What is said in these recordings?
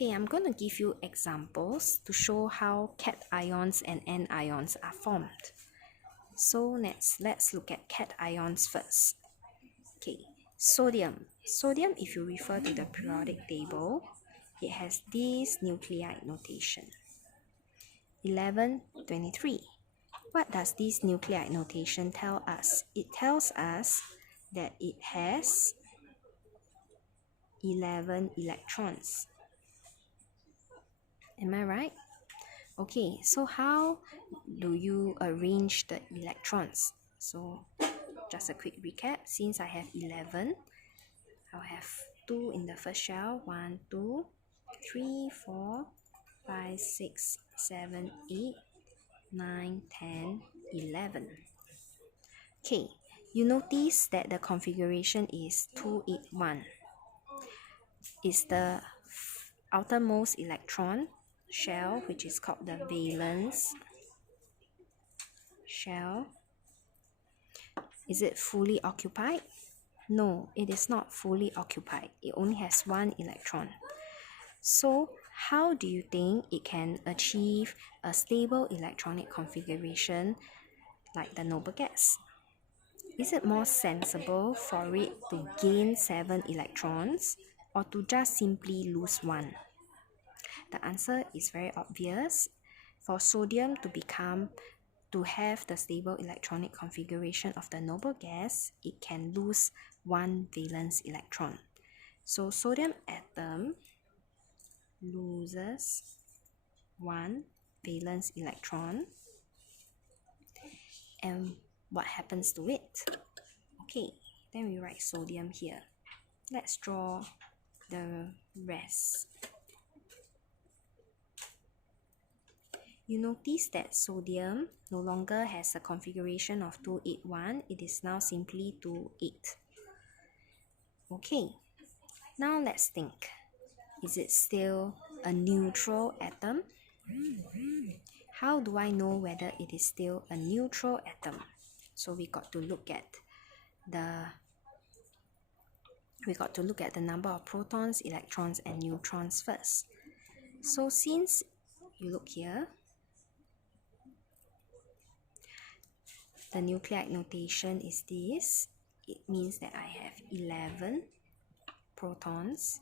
Okay, I'm going to give you examples to show how cations and anions are formed. So let's look at cations first. Okay, sodium. Sodium, if you refer to the periodic table, it has this nuclide notation. 1123. What does this nuclide notation tell us? It tells us that it has 11 electrons. Am I right? Okay, so how do you arrange the electrons? So just a quick recap. Since I have 11, I'll have 2 in the first shell. 1, 2, 3, 4, 5, 6, 7, 8, 9, 10, 11. Okay, you notice that the configuration is 281. Is the outermost electron shell, which is called the valence shell. Is it fully occupied? No, it is not fully occupied. It only has 1 electron. So how do you think it can achieve a stable electronic configuration like the noble gas? Is it more sensible for it to gain 7 electrons or to just simply lose 1? The answer is very obvious. For sodium to have the stable electronic configuration of the noble gas, it can lose 1 valence electron. So sodium atom loses 1 valence electron. And what happens to it? Okay, then we write sodium here. Let's draw the rest. You notice that sodium no longer has a configuration of 281. It is now simply 28. Okay, now let's think. Is it still a neutral atom? How do I know whether it is still a neutral atom? So we got to look at the number of protons, electrons, and neutrons first. So since you look here, the nuclide notation is this. It means that I have 11 protons,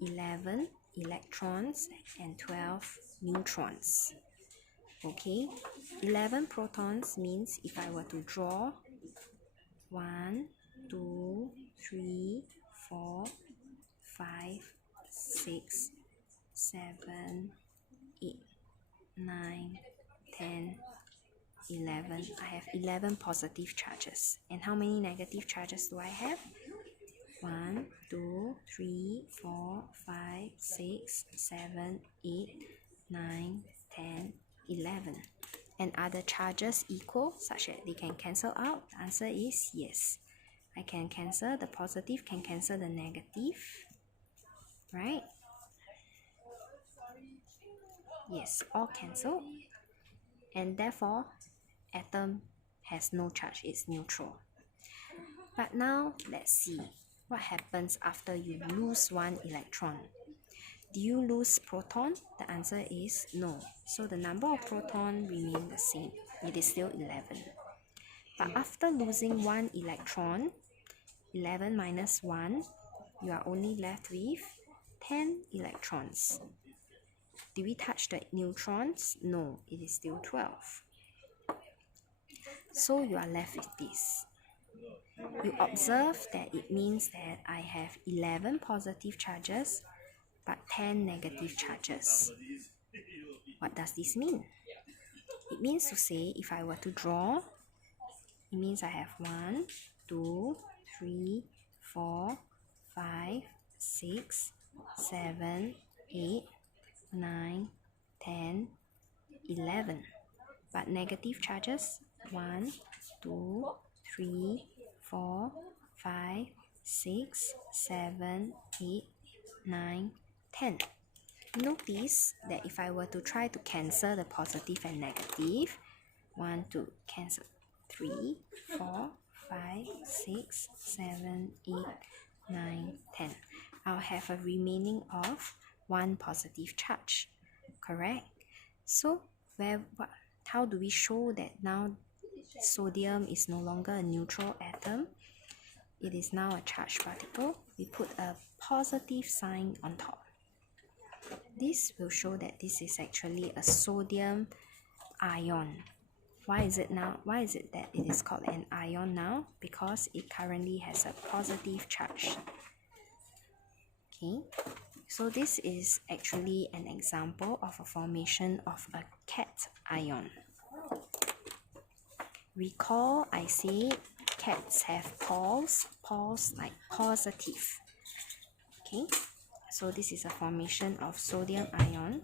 11 electrons, and 12 neutrons. Okay, 11 protons means if I were to draw 1, 2, 3, 4, 5, 6, 7, 8, 9, 10, 11. I have 11 positive charges. And how many negative charges do I have? 1, 2, 3, 4, 5, 6, 7, 8, 9, 10, 11. And are the charges equal such that they can cancel out? The answer is yes. I can cancel the positive, can cancel the negative, right? Yes, all cancel. And therefore, atom has no charge, it's neutral. But now, let's see what happens after you lose 1 electron. Do you lose proton? The answer is no. So the number of protons remain the same. It is still 11. But after losing 1 electron, 11 minus 1, you are only left with 10 electrons. Did we touch the neutrons? No, it is still 12. So you are left with this. You observe that it means that I have 11 positive charges but 10 negative charges. What does this mean? It means to say if I were to draw, it means I have 1, 2, 3, 4, 5, 6, 7, 8, 9, 10, 11. But negative charges, 1, 2, 3, 4, 5, 6, 7, 8, 9, 10. Notice that if I were to try to cancel the positive and negative, 1, 2, cancel, 3, 4, 5, 6, 7, 8, 9, 10. I'll have a remaining of one positive charge, correct? So how do we show that now sodium is no longer a neutral atom? It is now a charged particle. We put a positive sign on top. This will show that this is actually a sodium ion. Why is it that it is called an ion now? Because it currently has a positive charge. Okay, so this is actually an example of a formation of a cation. Recall I said cats have poles like positive. Okay, so this is a formation of sodium ion.